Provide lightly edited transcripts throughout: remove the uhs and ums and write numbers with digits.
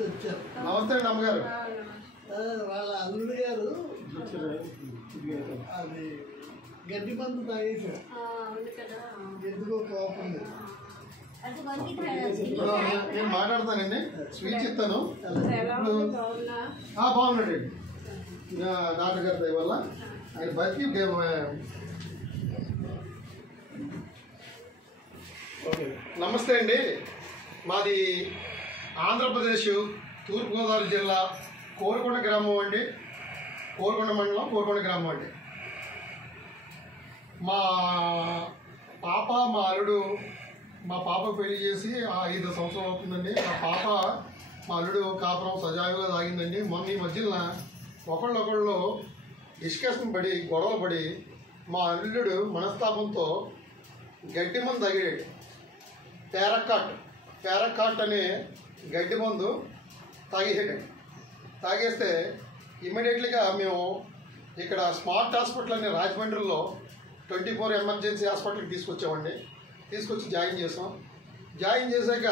నుంచి వచ్చారు. నమస్తే అండి అమ్మగారు. వాళ్ళ అల్లుడు గారు అది గడ్డి మందు తాగేశారు. ఎందుకో కోపం లేదు. నేను మాట్లాడతానండి, స్పీచ్ ఇస్తాను. బాగున్నాడు డాక్టర్ గారి దయ వల్ల ఆయన బతికి. నమస్తే అండి. మాది ఆంధ్రప్రదేశ్ తూర్పుగోదావరి జిల్లా కోరుకొండ గ్రామం అండి. కోరుకొండ మండలం కోరుకొండ గ్రామం అండి. మా పాప మా అల్లుడు, మా పాప పెళ్లి చేసి 5 సంవత్సరాలు అవుతుందండి. మా అల్లుడు కాపురం సజావుగా సాగిందండి. మొన్న ఈ మధ్యన ఒకళ్ళొకళ్ళు డిస్కషన్ పడి గొడవలు పడి మా అల్లుడు మనస్తాపంతో గడ్డి మందు తాగాడు. పారాకాట్ అనే గడ్డి మందు తాగేసాడు. తాగేస్తే ఇమ్మీడియట్లీగా మేము ఇక్కడ స్మార్ట్ హాస్పిటల్ అనే రాజమండ్రిలో 24 ఎమర్జెన్సీ హాస్పిటల్కి తీసుకొచ్చామండి. తీసుకొచ్చి జాయిన్ చేసాం. జాయిన్ చేశాక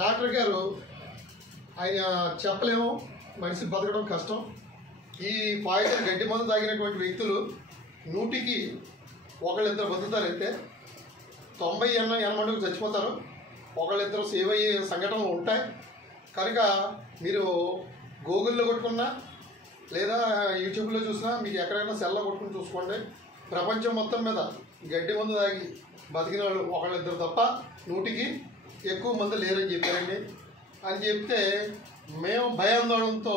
డాక్టర్ గారు ఆయన చెప్పలేము, మనిషి బతకడం కష్టం. ఈ పాయిజన్ గడ్డి మందు తాగినటువంటి వ్యక్తులు 100కి 1-2 బతుకుతారంటే 90-80 చచ్చిపోతారు. 1-2 సేవ్ అయ్యే సంఘటనలు ఉంటాయి. కనుక మీరు గూగుల్లో కొట్టుకున్నా లేదా యూట్యూబ్లో చూసినా మీకు ఎక్కడైనా సెల్లో కొట్టుకుని చూసుకోండి. ప్రపంచం మొత్తం మీద గడ్డి మందు తాగి బతికిన వాళ్ళు 1-2 తప్ప 100కి ఎక్కువ మంది లేరని చెప్పారండి. అని చెప్తే మేము భయాందోళనతో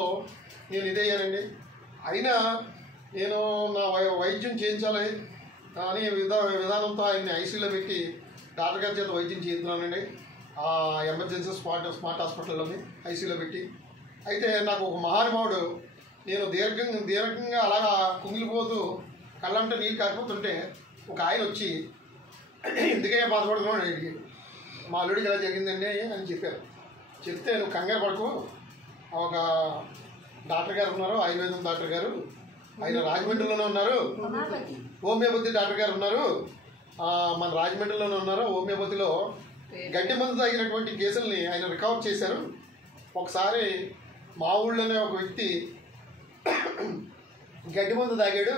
నేను ఇదయ్యానండి. అయినా నేను నా వైద్యం చేయించాలి అని విధానంతో ఆయన్ని ఐసీయూలో పెట్టి డాక్టర్ గారి చేత వైద్యం చేయించున్నానండి. ఆ ఎమర్జెన్సీ స్మార్ట్ హాస్పిటల్లోని ఐసీయూలో పెట్టి. అయితే నాకు ఒక మహానుభావుడు, నేను దీర్ఘంగా అలాగా కుంగిలిపోతూ కళ్ళంటే నీళ్ళు కాకపోతుంటే ఒక ఆయన వచ్చి ఎందుకే బాధపడుతున్నాడు అడిగి, మా అల్లుడికి ఇలా జరిగిందండి అని చెప్పారు. చెప్తే నువ్వు కంగారు పడుకో, ఒక డాక్టర్ గారు ఉన్నారు, ఆయుర్వేదం డాక్టర్ గారు, ఆయన రాజమండ్రిలోనే ఉన్నారు. హోమియోపతి డాక్టర్ గారు ఉన్నారు, మన రాజమండ్రిలోనే ఉన్నారు. హోమియోపతిలో గడ్డి మందు తాగినటువంటి కేసుల్ని ఆయన రికవర్ చేశారు. ఒకసారి మా ఊళ్ళోనే ఒక వ్యక్తి గడ్డి మందు తాగాడు.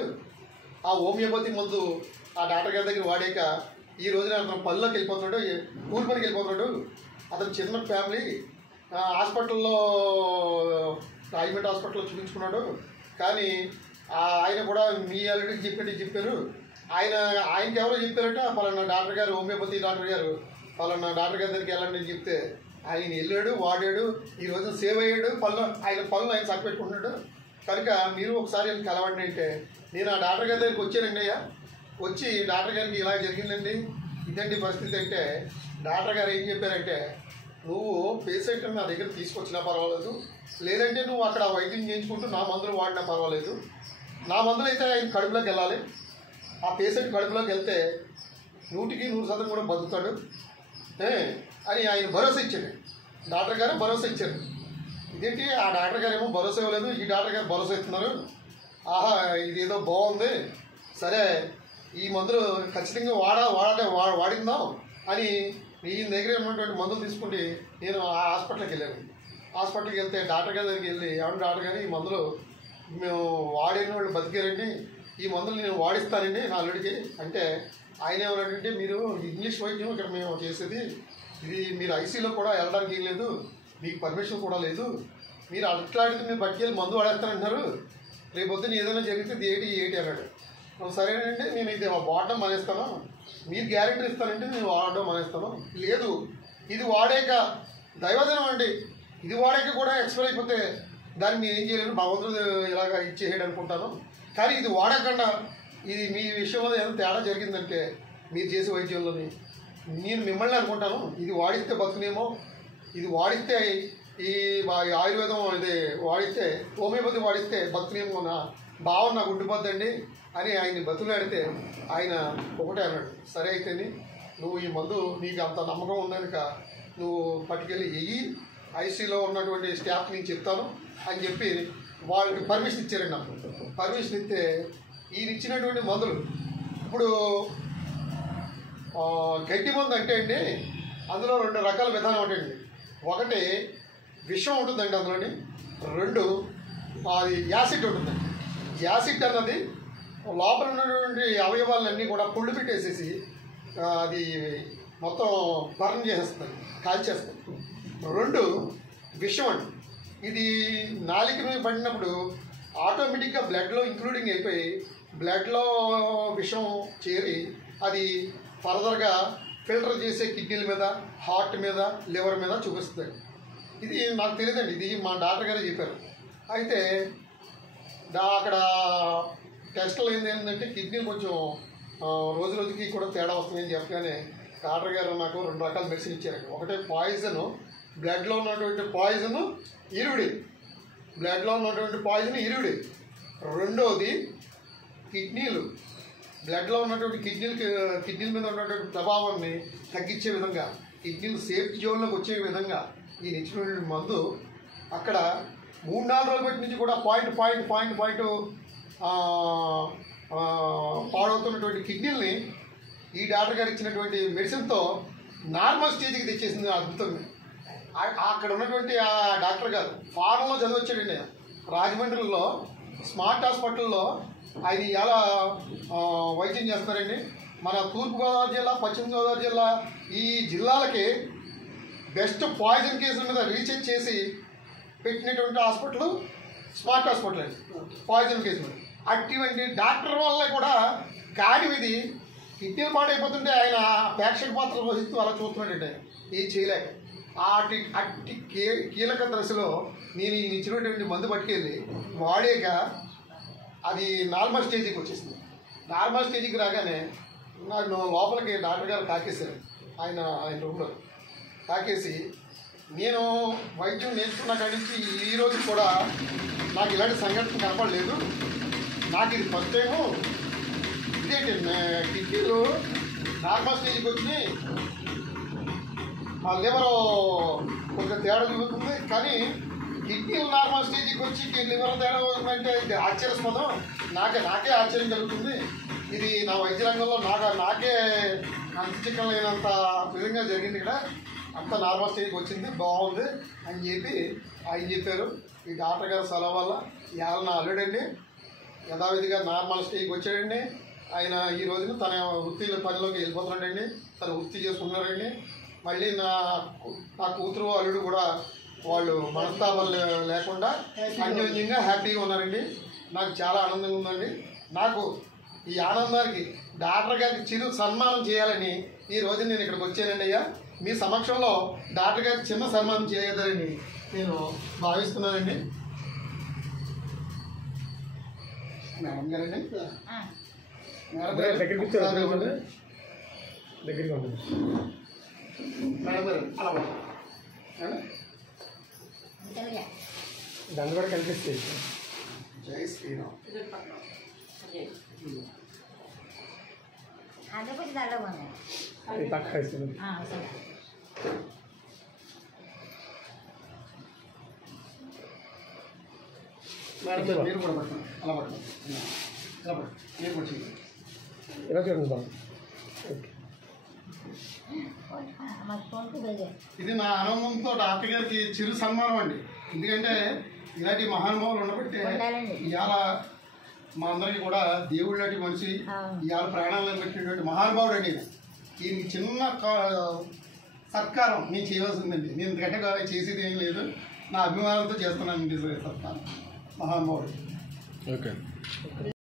ఆ హోమియోపతి మందు ఆ డాక్టర్ గారి దగ్గర వాడాక ఈ రోజున అతను పళ్ళలోకి వెళ్ళిపోతున్నాడు, కూలి పనికి వెళ్ళిపోతున్నాడు. అతను చిన్న ఫ్యామిలీ. హాస్పిటల్లో రాజమండ్రి హాస్పిటల్లో చూపించుకున్నాడు. కానీ ఆయన కూడా మీ అల్లుడికి చెప్పారు. ఆయనకి ఎవరో చెప్పారంటే పలానా డాక్టర్ గారు, హోమియోపతి డాక్టర్ గారు పలానా డాక్టర్ గారి దగ్గరికి వెళ్ళండి అని చెప్తే ఆయన వెళ్ళాడు, వాడాడు, ఈ రోజు సేవ్ అయ్యాడు. పళ్ళు ఆయన చక్కపెట్టుకుంటున్నాడు. కనుక మీరు ఒకసారి వెళ్ళి కలవండి అంటే నేను ఆ డాక్టర్ గారి దగ్గరికి వచ్చానండి. అయ్యా వచ్చి డాక్టర్ గారికి ఇలా జరిగిందండి, ఇదండి పరిస్థితి అంటే డాక్టర్ గారు ఏం చెప్పారంటే, నువ్వు పేషెంట్ నా దగ్గర తీసుకొచ్చినా పర్వాలేదు, లేదంటే నువ్వు అక్కడ వైద్యం చేయించుకుంటూ నా మందులు వాడినా పర్వాలేదు, నా మందులు అయితే ఆయన కడుపులోకి వెళ్ళాలి. ఆ పేషెంట్ కడుపులోకి వెళ్తే 100కి 100% కూడా బతుకుతాడు అని ఆయన భరోసా ఇచ్చాడు. డాక్టర్ గారు భరోసా ఇచ్చారు. ఇదేంటి ఆ డాక్టర్ గారు ఏమో భరోసా ఇవ్వలేదు, ఈ డాక్టర్ గారు భరోసా ఇస్తున్నారు. ఆహా ఇదేదో బాగుంది, సరే ఈ మందులు ఖచ్చితంగా వాడిందాం అని ఈయన దగ్గర ఉన్నటువంటి మందులు తీసుకుంటే నేను ఆ హాస్పిటల్కి వెళ్ళాను. హాస్పిటల్కి వెళ్తే డాక్టర్ గారి దగ్గరికి వెళ్ళి, ఎవరు డాక్టర్ గారు ఈ మందులు మేము వాడిన వాళ్ళు బతికారండి, ఈ మందులు నేను వాడిస్తానండి నా అల్లుడికి అంటే ఆయన ఎవరంటే, మీరు ఇంగ్లీష్ వైద్యం ఇక్కడ మేము చేసేది, ఇది మీరు ఐసీలో కూడా వెళ్ళడానికి లేదు, మీకు పర్మిషన్ కూడా లేదు, మీరు అట్లాంటిది మీరు పట్టుకెళ్ళి మందు వాడేస్తానంటున్నారు, రేపు పొద్దున్న ఏదైనా జరిగితే ఏటి అన్నాడు. సరేనండి నేను ఇది వాడడం మానేస్తాను, మీరు గ్యారెంటీ ఇస్తానంటే నేను వాడడం మానేస్తాను. లేదు ఇది వాడాక దైవజనం అండి, ఇది వాడాక కూడా ఎక్స్పైర్ అయిపోతే దాన్ని మీరు ఏం చేయలేను, భగవంతుడు ఇలాగ ఇచ్చేయడం అనుకుంటాను. కానీ ఇది వాడకుండా ఇది మీ విషయంలో ఏదైనా తేడా జరిగిందంటే మీరు చేసే వైద్యంలోని నేను మిమ్మల్ని అనుకుంటాను, ఇది వాడిస్తే బతుకునేమో, ఇది వాడిస్తే ఈ ఆయుర్వేదం ఇది వాడిస్తే హోమియోపతి వాడిస్తే బతుకునేమో నా భావన నాకు ఉండిపోద్దండి అని ఆయన్ని బతులాడితే ఆయన ఒకటే అన్నాడు, సరే అయితేని నువ్వు ఈ మందు నీకు అంత నమ్మకం ఉందనుక నువ్వు పట్టుకెళ్ళి ఐసీలో ఉన్నటువంటి స్టాఫ్ నేను చెప్తాను అని చెప్పి వాళ్ళకి పర్మిషన్ ఇచ్చారండి. నాకు పర్మిషన్ ఇస్తే ఈయన ఇచ్చినటువంటి మందులు ఇప్పుడు గడ్డి మందు అంటే అండి అందులో 2 రకాల విధానం ఉంటాయండి. ఒకటి విషం ఉంటుందండి అందులోని, 2 అది యాసిడ్ ఉంటుందండి. యాసిడ్ అన్నది లోపల ఉన్నటువంటి అవయవాలన్నీ కూడా పుళ్ళు పెట్టేసేసి అది మొత్తం బర్న్ చేసేస్తుంది, కాల్చేస్తుంది. 2 విషం అండి. ఇది నాలుక మీద పడినప్పుడు ఆటోమేటిక్గా బ్లడ్లో ఇంక్లూడింగ్ అయిపోయి బ్లడ్లో విషం చేరి అది ఫర్దర్గా ఫిల్టర్ చేసే కిడ్నీల మీద, హార్ట్ మీద, లివర్ మీద చూపిస్తుంది. ఇది నాకు తెలియదండి, ఇది మా డాక్టర్ గారే చెప్పారు. అయితే అక్కడ టెస్టులు ఏంటంటే కిడ్నీ కొంచెం రోజు రోజుకి కూడా తేడా వస్తుందని చెప్పగానే డాక్టర్ గారు నాకు 2 రకాల మెడిసిన్ ఇచ్చారు. ఒకటే పాయిజను, బ్లడ్లో ఉన్నటువంటి పాయిజను ఇరుడి, బ్లడ్లో ఉన్నటువంటి పాయిజన్ ఇరుడి. 2వది కిడ్నీలు, బ్లడ్లో ఉన్నటువంటి కిడ్నీల మీద ఉన్నటువంటి ప్రభావాన్ని తగ్గించే విధంగా, కిడ్నీలు సేఫ్టీ జోన్లోకి వచ్చే విధంగా ఈయన ఇచ్చినటువంటి మందు అక్కడ 3-4 రోజుల బట్టి నుంచి కూడా పాయింట్ పాడవుతున్నటువంటి కిడ్నీలని ఈ డాక్టర్ గారు ఇచ్చినటువంటి మెడిసిన్తో నార్మల్ స్టేజ్కి తెచ్చేసింది. అద్భుతంగా అక్కడ ఉన్నటువంటి ఆ డాక్టర్ గారు ఫారెన్లో చదివచ్చాడండి. రాజమండ్రిలో స్మార్ట్ హాస్పిటల్లో ఆయన ఎలా వైద్యం చేస్తున్నారండి. మన తూర్పుగోదావరి జిల్లా, పశ్చిమ గోదావరి జిల్లా ఈ జిల్లాలకి బెస్ట్ పాయిజన్ కేసుల మీద రీసెర్చ్ చేసి పెట్టినటువంటి హాస్పిటల్ స్మార్ట్ హాస్పిటల్ అండి. పాయిజన్ కేసు మీద అటువంటి డాక్టర్ వల్ల కూడా కానీ ఇది కిడ్నీలు పాడైపోతుంటే ఆయన ప్రేక్షక పాత్ర వహిస్తూ అలా చూస్తున్నాడండి. ఏం చేయలేక అట్టి కీలక దశలో నేను ఇచ్చినటువంటి మందు పట్టుకెళ్ళి వాడాక అది నార్మల్ స్టేజ్కి వచ్చేసింది. నార్మల్ స్టేజ్కి రాగానే నాకు లోపలికి డాక్టర్ గారు కాకేశారు. ఆయన రూమ్లో కాకేసి నేను వైద్యం నేర్చుకున్న కాడి నుంచి ఈ రోజు కూడా నాకు ఇలాంటి సంఘటన కనపడలేదు. నాకు ఇది ఫస్ట్ టైము. ఇదేంటి కిడ్నీలు నార్మల్ స్టేజ్కి వచ్చి ఆ లివర్ కొంచెం తేడా చూపుతుంది, కానీ కిడ్నీలు నార్మల్ స్టేజ్కి వచ్చి లివర్ తేడా అవుతుందంటే ఇది ఆశ్చర్యస్పదం. నాకే ఆశ్చర్యం కలుగుతుంది. ఇది నా వైద్య రంగంలో నాకే అంతచిక్కలేనంత విధంగా జరిగింది. ఇక్కడ అంత నార్మల్ స్టేజ్కి వచ్చింది, బాగుంది అని చెప్పి ఆయన చెప్పారు. ఈ డాక్టర్ గారి సలహా వల్ల ఇవాళ నా అల్లుడండి యథావిధిగా నార్మల్ స్టేజ్కి వచ్చాడండి. ఆయన ఈ రోజున తన వృత్తి పనిలోకి వెళ్ళిపోతున్నాడండి. తన వృత్తి చేసుకుంటున్నారండి. మళ్ళీ నా కూతురు అల్లుడు కూడా వాళ్ళు మనస్తాపాలు లేకుండా అన్యోన్యంగా హ్యాపీగా ఉన్నారండి. నాకు చాలా ఆనందంగా ఉందండి. నాకు ఈ ఆనందానికి డాక్టర్ గారికి చిరు సన్మానం చేయాలని ఈ రోజు నేను ఇక్కడికి వచ్చానండి. అయ్యా మీ సమక్షంలో డాక్టర్ గారికి చిన్న సన్మానం చేయగలరని నేను భావిస్తున్నానండి. మేడం గారండి, దగ్గరికి మేడం గారు అలా దాన్ని కూడా కనిపిస్తుంది. జై శ్రీరామ్. అది పక్క ఇస్తుంది. మేడం మీరు కూడా పట్టండి, అలా పట్టండి, అలా పట్టండి, మీరు కూడా చేయండి. ఇలా చూడండి బాబు. ఇది నా ఆనందంతో డాక్టర్ గారికి చిరు సన్మానం అండి. ఎందుకంటే ఇలాంటి మహానుభావులు ఉండబట్టే ఇవాళ మా అందరికీ కూడా దేవుడు లాంటి మనిషి, ఇవాళ ప్రాణాలను పెట్టినటువంటి మహానుభావుడు అండి. ఈయనకి చిన్న సత్కారం నేను చేయవలసిందండి. నేను ఇంతకంటే చేసేది ఏం లేదు, నా అభిమానంతో చేస్తున్నానండి సత్కారం. మహానుభావుడు. ఓకే.